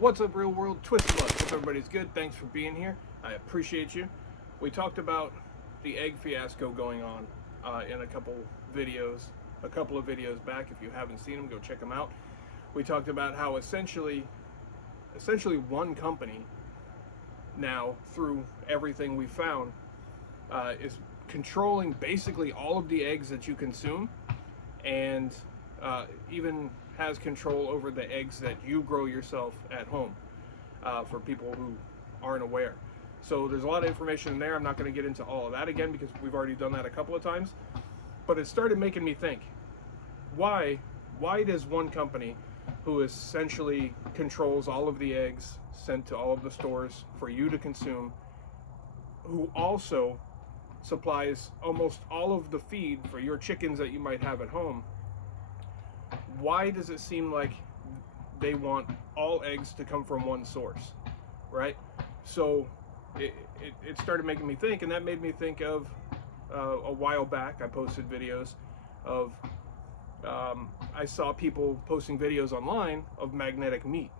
What's up, real world? Twisted Luck. Hope everybody's good. Thanks for being here. I appreciate you. We talked about the egg fiasco going on in a couple of videos back. If you haven't seen them, go check them out. We talked about how essentially one company now, through everything we found, is controlling basically all of the eggs that you consume, and even has control over the eggs that you grow yourself at home, for people who aren't aware. So there's a lot of information in there. I'm not going to get into all of that again because we've already done that a couple of times. But it started making me think, why does one company who essentially controls all of the eggs sent to all of the stores for you to consume, who also supplies almost all of the feed for your chickens that you might have at home, why does it seem like they want all eggs to come from one source, right? So it started making me think, and that made me think of a while back I posted videos of I saw people posting videos online of magnetic meat,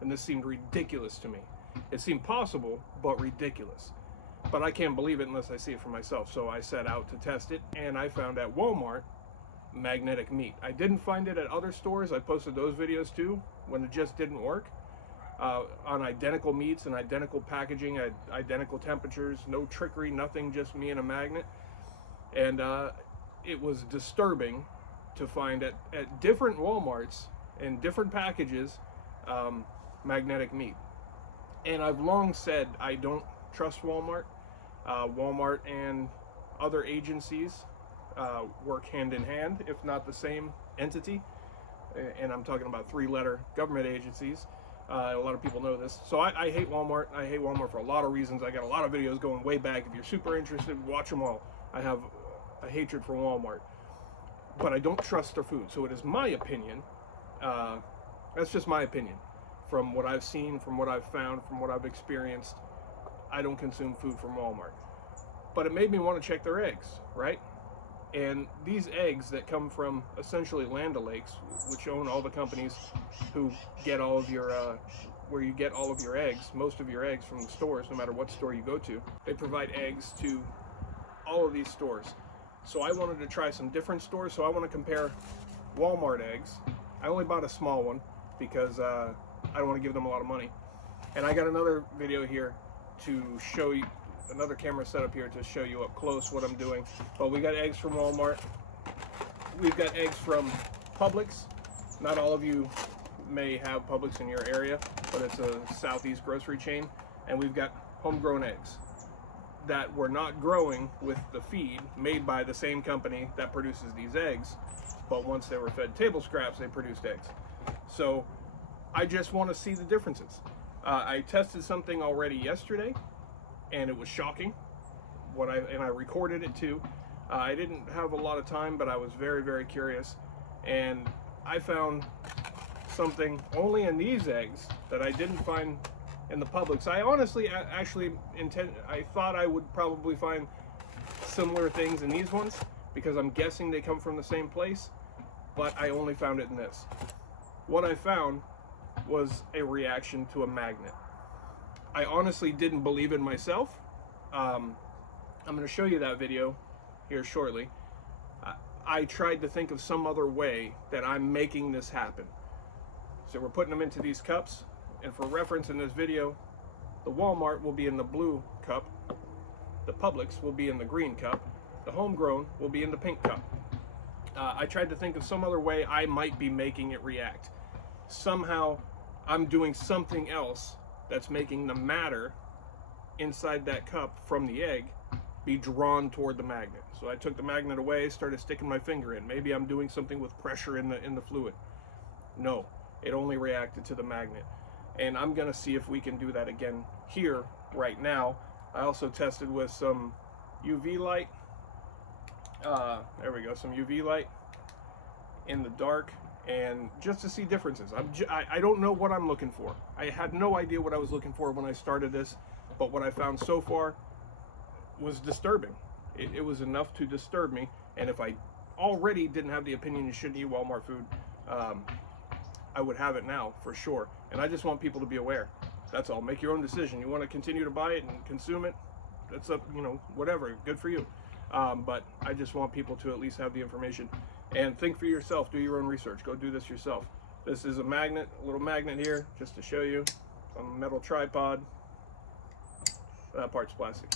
and this seemed ridiculous to me. It seemed possible, but ridiculous. But I can't believe it unless I see it for myself. So I set out to test it, and I found at Walmart magnetic meat. I didn't find it at other stores. I posted those videos too when it just didn't work, on identical meats and identical packaging at identical temperatures, no trickery, nothing, just me and a magnet. And it was disturbing to find at different Walmarts in different packages magnetic meat. And I've long said I don't trust Walmart. Walmart and other agencies work hand in hand, if not the same entity, and I'm talking about 3-letter government agencies. A lot of people know this. So I hate Walmart. I hate Walmart for a lot of reasons. I got a lot of videos going way back. If you're super interested, watch them all. I have a hatred for Walmart, but I don't trust their food. So it is my opinion, that's just my opinion, from what I've seen, from what I've found, from what I've experienced. I don't consume food from Walmart. But it made me want to check their eggs, right? And these eggs that come from essentially Land O'Lakes, which own all the companies who get all of your, where you get all of your eggs, most of your eggs from the stores, no matter what store you go to, they provide eggs to all of these stores. So I wanted to try some different stores, so I want to compare Walmart eggs. I only bought a small one because I don't want to give them a lot of money. And I got another video here to show you, another camera setup here to show you up close what I'm doing. But we got eggs from Walmart. We've got eggs from Publix. Not all of you may have Publix in your area, but it's a Southeast grocery chain. And we've got homegrown eggs that we're not growing with the feed made by the same company that produces these eggs, but once they were fed table scraps, they produced eggs. So I just want to see the differences. I tested something already yesterday, and it was shocking. And I recorded it too. I didn't have a lot of time, but I was very, very curious, and I found something only in these eggs that I didn't find in the Publix. I honestly I thought I would probably find similar things in these ones because I'm guessing they come from the same place, but I only found it in this. What I found was a reaction to a magnet. I honestly didn't believe it myself. I'm going to show you that video here shortly. I tried to think of some other way that I'm making this happen. So we're putting them into these cups, and for reference in this video, the Walmart will be in the blue cup, the Publix will be in the green cup, the homegrown will be in the pink cup. I tried to think of some other way I might be making it react. Somehow I'm doing something else that's making the matter inside that cup from the egg be drawn toward the magnet. So I took the magnet away, started sticking my finger in. Maybe I'm doing something with pressure in the fluid. No, it only reacted to the magnet. And I'm gonna see if we can do that again here right now. I also tested with some UV light. There we go, some UV light in the dark, and just to see differences. I don't know what I'm looking for. I had no idea what I was looking for when I started this, but what I found so far was disturbing. It was enough to disturb me, and if I already didn't have the opinion you shouldn't eat Walmart food, I would have it now for sure. And I just want people to be aware. That's all. Make your own decision. You want to continue to buy it and consume it, that's up, you know, whatever, good for you. But I just want people to at least have the information and think for yourself. Do your own research. Go do this yourself. This is a magnet, a little magnet here, just to show you. It's on a metal tripod. That part's plastic.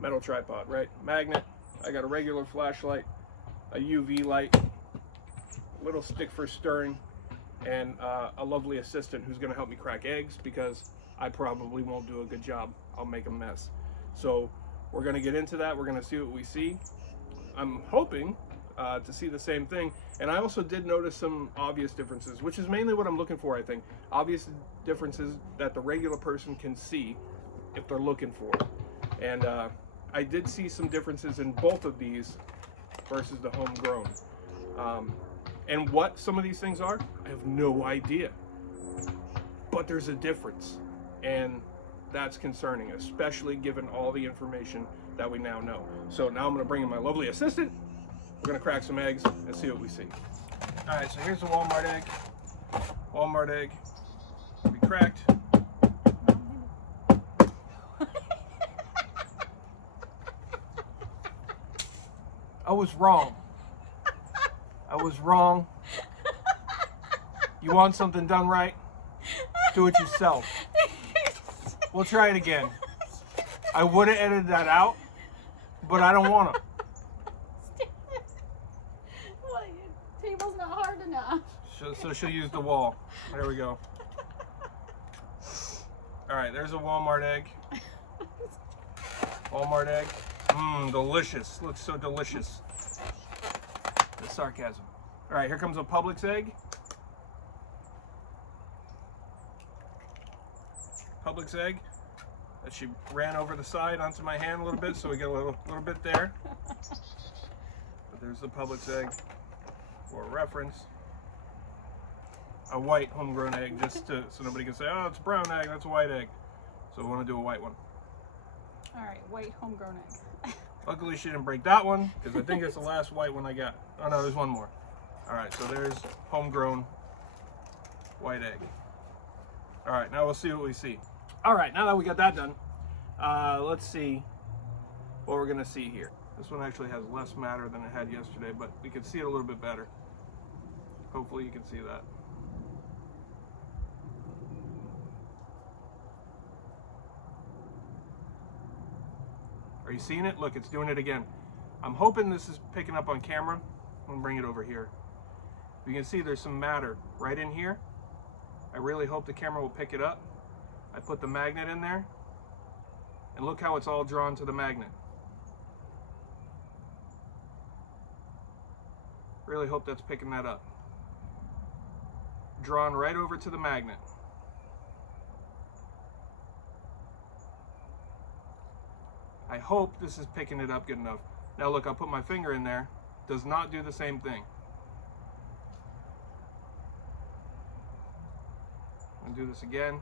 Metal tripod, right? Magnet. I got a regular flashlight, a UV light, a little stick for stirring, and a lovely assistant who's going to help me crack eggs, because I probably won't do a good job. I'll make a mess. So we're going to get into that. We're going to see what we see. I'm hoping to see the same thing. And I also did notice some obvious differences, which is mainly what I'm looking for, I think. Obvious differences that the regular person can see if they're looking for it. And I did see some differences in both of these versus the homegrown. And what some of these things are, I have no idea. But there's a difference. And that's concerning, especially given all the information that we now know. So now I'm going to bring in my lovely assistant. We're going to crack some eggs and see what we see. All right, so here's the Walmart egg. Walmart egg. We cracked. I was wrong. I was wrong. You want something done right? Do it yourself. We'll try it again. I would have edited that out, but I don't want to. Well, your table's not hard enough. So she'll use the wall. There we go. All right, there's a Walmart egg. Walmart egg. Mmm, delicious. Looks so delicious. The sarcasm. All right, here comes a Publix egg. Publix egg. That she ran over the side onto my hand a little bit, so we get a little bit there. But there's the Publix egg for reference. A white homegrown egg, just so nobody can say, oh, it's a brown egg, that's a white egg. So we want to do a white one. All right, white homegrown egg. Luckily she didn't break that one, because I think it's the last white one I got. Oh no, there's one more. All right, so there's homegrown white egg. All right, now we'll see what we see. All right, now that we got that done, let's see what we're gonna see here. This one actually has less matter than it had yesterday, but we can see it a little bit better. Hopefully you can see that. Are you seeing it? Look, it's doing it again. I'm hoping this is picking up on camera. I'm gonna bring it over here. You can see there's some matter right in here. I really hope the camera will pick it up. I put the magnet in there, and look how it's all drawn to the magnet. Really hope that's picking that up. Drawn right over to the magnet. I hope this is picking it up good enough. Now look, I'll put my finger in there. Does not do the same thing. I'm gonna do this again.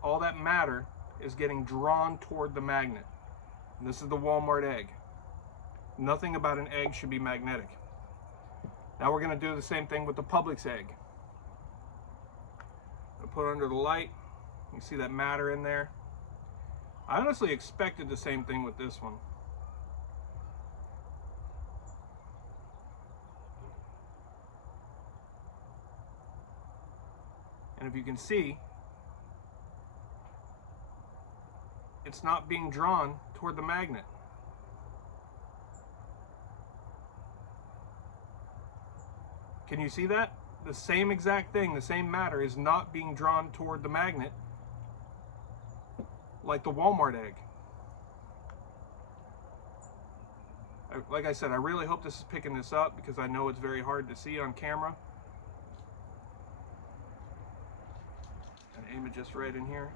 All that matter is getting drawn toward the magnet. And this is the Walmart egg. Nothing about an egg should be magnetic. Now we're gonna do the same thing with the Publix egg. I'll put it under the light. You see that matter in there. I honestly expected the same thing with this one. And if you can see, it's not being drawn toward the magnet. Can you see that? The same exact thing, the same matter is not being drawn toward the magnet like the Walmart egg. Like I said, I really hope this is picking this up, because I know it's very hard to see on camera. And aim it just right in here.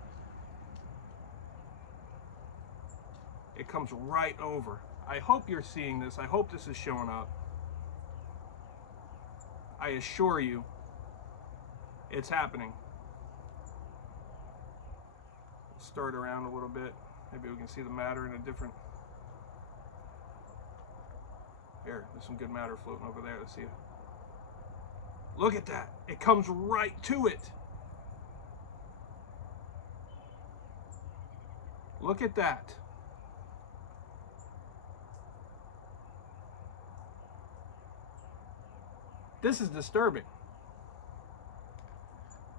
It comes right over. I hope you're seeing this. I hope this is showing up. I assure you, it's happening. Start around a little bit. Maybe we can see the matter in a different. Here, there's some good matter floating over there. Let's see. Look at that. It comes right to it. Look at that. This is disturbing.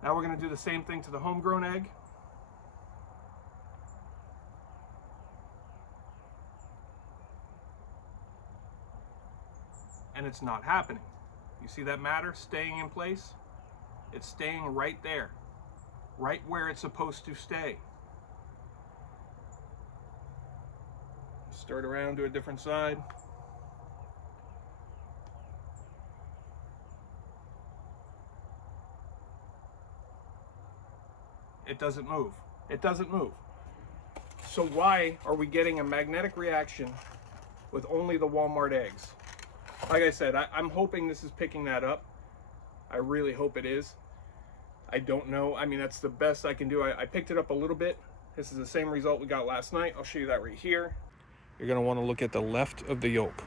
Now we're going to do the same thing to the homegrown egg. And it's not happening. You see that matter staying in place? It's staying right there, right where it's supposed to stay. Stir it around to a different side. It doesn't move. It doesn't move. So why are we getting a magnetic reaction with only the Walmart eggs? Like I said, I'm hoping this is picking that up. I really hope it is. I don't know. I mean, that's the best I can do. I picked it up a little bit. This is the same result we got last night. I'll show you that right here. You're going to want to look at the left of the yolk.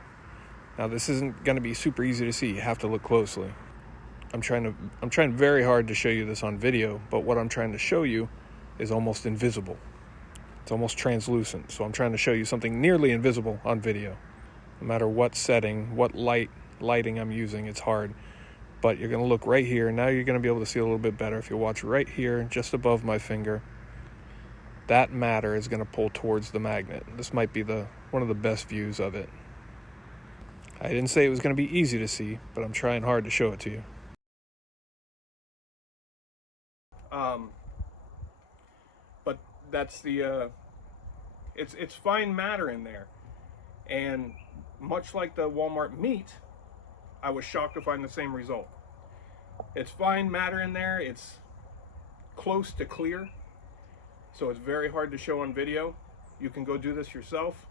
Now, this isn't going to be super easy to see. You have to look closely. I'm trying very hard to show you this on video, but what I'm trying to show you is almost invisible. It's almost translucent. So I'm trying to show you something nearly invisible on video. No matter what setting, what lighting I'm using, it's hard. But you're going to look right here. Now you're going to be able to see a little bit better. If you watch right here, just above my finger, that matter is going to pull towards the magnet. This might be one of the best views of it. I didn't say it was going to be easy to see, but I'm trying hard to show it to you. But that's the it's fine matter in there, and much like the Walmart meat, I was shocked to find the same result. It's fine matter in there. It's close to clear, so it's very hard to show on video. You can go do this yourself.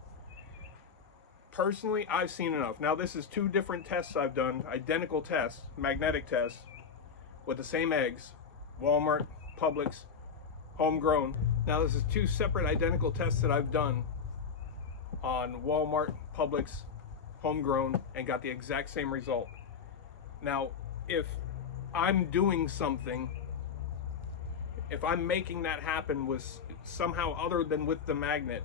Personally, I've seen enough. Now, this is two different tests I've done, identical tests, magnetic tests, with the same eggs, Walmart, Publix, homegrown. Now, this is two separate identical tests that I've done on Walmart, Publix, homegrown, and got the exact same result. Now, if I'm doing something, if I'm making that happen with somehow other than with the magnet,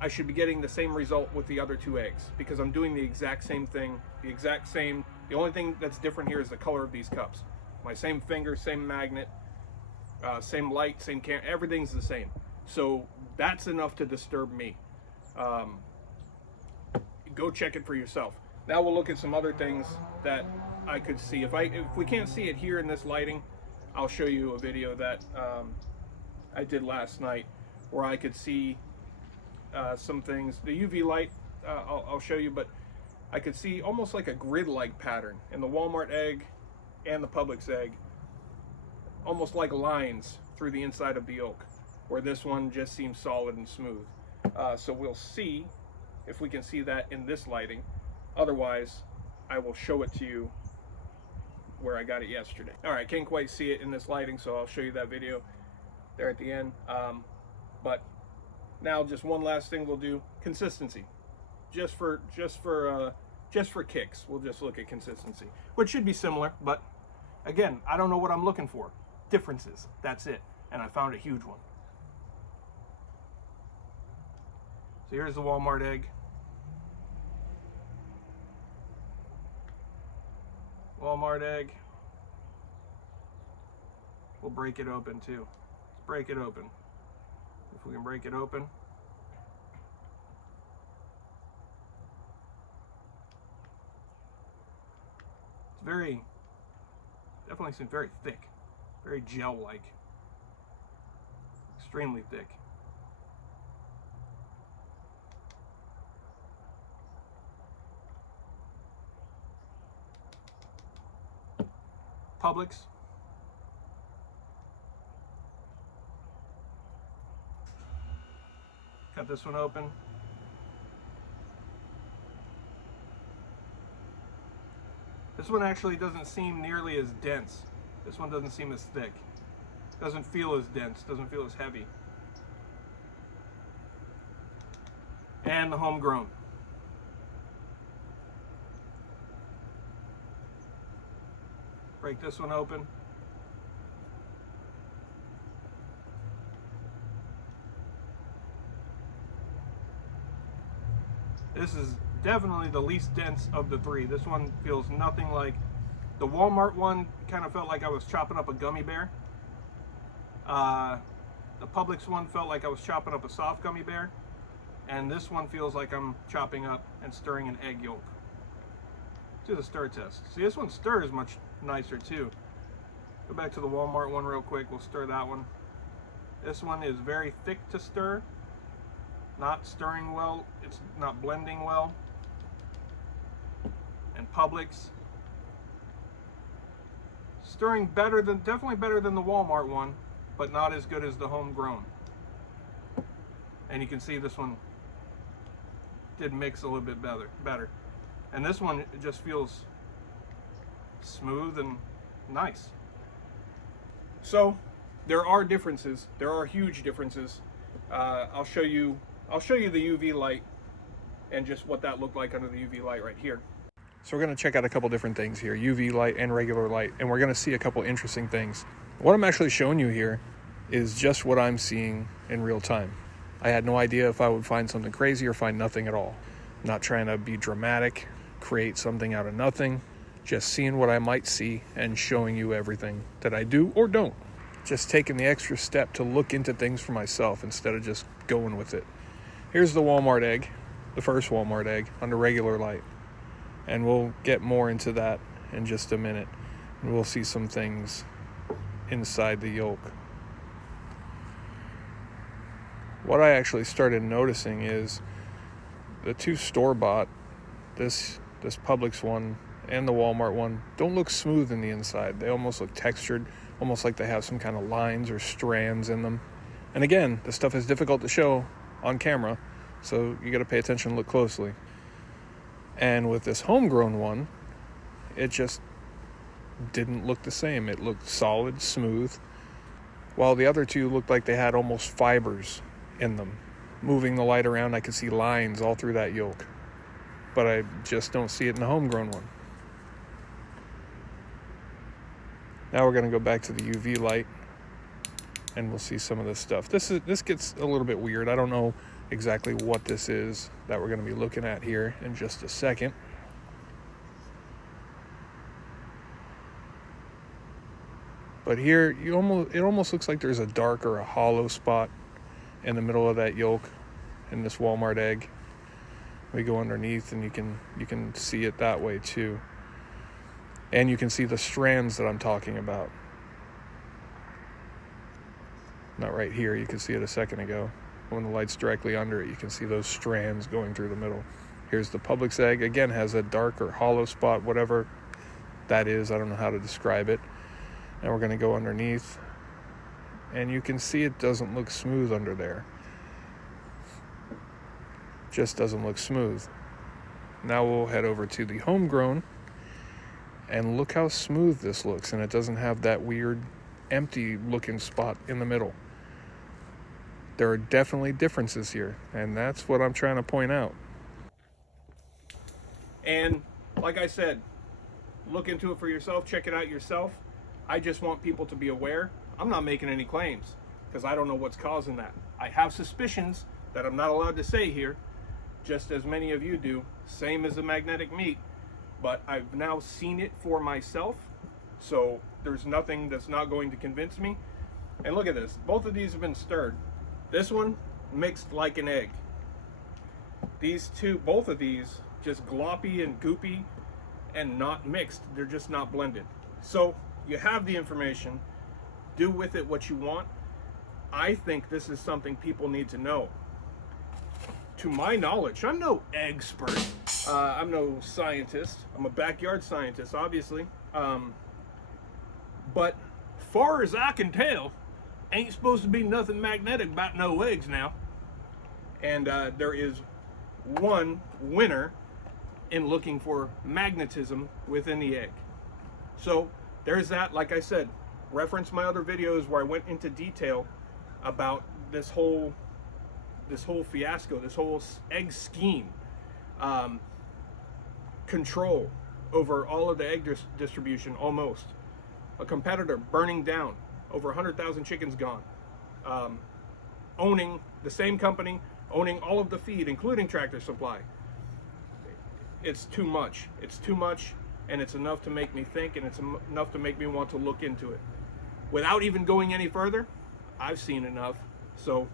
I should be getting the same result with the other two eggs, because I'm doing the exact same thing, the only thing that's different here is the color of these cups. My same finger, same magnet, same light, same camera, everything's the same. So that's enough to disturb me. Go check it for yourself. Now we'll look at some other things that I could see. If we can't see it here in this lighting, I'll show you a video that I did last night where I could see some things. The UV light I'll show you, but I could see almost like a grid-like pattern in the Walmart egg and the Publix egg, almost like lines through the inside of the yolk, where this one just seems solid and smooth. So we'll see if we can see that in this lighting. Otherwise, I will show it to you where I got it yesterday. All right, can't quite see it in this lighting, so I'll show you that video there at the end. But now, just one last thing we'll do: consistency. Just for kicks, we'll just look at consistency, which should be similar. But again, I don't know what I'm looking for. Differences. That's it. And I found a huge one. So here's the Walmart egg. Walmart egg. We'll break it open too. Let's break it open. If we can break it open. It's definitely seems very thick, very gel-like, extremely thick. Publix. Cut this one open. This one actually doesn't seem nearly as dense. This one doesn't seem as thick. Doesn't feel as dense, doesn't feel as heavy. And the homegrown. Break this one open. This is definitely the least dense of the three. This one feels nothing like the Walmart one. Kind of felt like I was chopping up a gummy bear. The Publix one felt like I was chopping up a soft gummy bear. And this one feels like I'm chopping up and stirring an egg yolk. Do the stir test. See, this one stirs much nicer too. Go back to the Walmart one real quick. We'll stir that one. This one is very thick to stir. Not stirring well. It's not blending well. And Publix, stirring better than, definitely better than the Walmart one, but not as good as the homegrown. And you can see this one did mix a little bit better. And this one, it just feels smooth and nice. So there are differences. There are huge differences. I'll show you the UV light and just what that looked like under the UV light right here. So we're going to check out a couple different things here, UV light and regular light, and we're going to see a couple interesting things. What I'm actually showing you here is just what I'm seeing in real time. I had no idea if I would find something crazy or find nothing at all. I'm not trying to be dramatic, create something out of nothing, just seeing what I might see and showing you everything that I do or don't. Just taking the extra step to look into things for myself instead of just going with it. Here's the Walmart egg, the first Walmart egg under regular light. And we'll get more into that in just a minute. And we'll see some things inside the yolk. What I actually started noticing is the two store-bought, this Publix one and the Walmart one, don't look smooth in the inside. They almost look textured, almost like they have some kind of lines or strands in them. And again, this stuff is difficult to show on camera, so you got to pay attention and look closely. And with this homegrown one, it just didn't look the same. It looked solid, smooth, while the other two looked like they had almost fibers in them. Moving the light around, I could see lines all through that yolk, but I just don't see it in the homegrown one. Now we're going to go back to the UV light and we'll see some of this stuff. This gets a little bit weird. I don't know exactly what this is that we're going to be looking at here in just a second. But here, it almost looks like there's a dark or a hollow spot in the middle of that yolk in this Walmart egg. We go underneath and you can see it that way too. And you can see the strands that I'm talking about. Not right here, you could see it a second ago. When the light's directly under it, you can see those strands going through the middle. Here's the Publix egg. Again, has a dark or hollow spot, whatever that is. I don't know how to describe it. And we're going to go underneath. And you can see it doesn't look smooth under there. Just doesn't look smooth. Now we'll head over to the homegrown. And look how smooth this looks. And it doesn't have that weird empty looking spot in the middle. There are definitely differences here, and that's what I'm trying to point out. And like I said, look into it for yourself, check it out yourself. I just want people to be aware. I'm not making any claims because I don't know what's causing that. I have suspicions that I'm not allowed to say here, just as many of you do, same as the magnetic meat, but I've now seen it for myself, so there's nothing that's not going to convince me. And look at this, both of these have been stirred. This one mixed like an egg. These two, both of these, just gloppy and goopy and not mixed. They're just not blended. So you have the information. Do with it what you want. I think this is something people need to know. To my knowledge, I'm no expert. I'm no scientist. I'm a backyard scientist, obviously. But far as I can tell, ain't supposed to be nothing magnetic about no eggs now. And there is one winner in looking for magnetism within the egg. So there's that. Like I said, reference my other videos where I went into detail about this whole fiasco, this whole egg scheme, control over all of the egg distribution almost. a competitor burning down, over 100,000 chickens gone, owning the same company, owning all of the feed, including Tractor Supply. It's too much. It's too much, and it's enough to make me think, and it's enough to make me want to look into it. Without even going any further, I've seen enough. So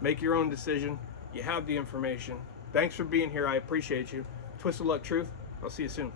make your own decision. You have the information. Thanks for being here. I appreciate you. Twisted Luck Truth. I'll see you soon.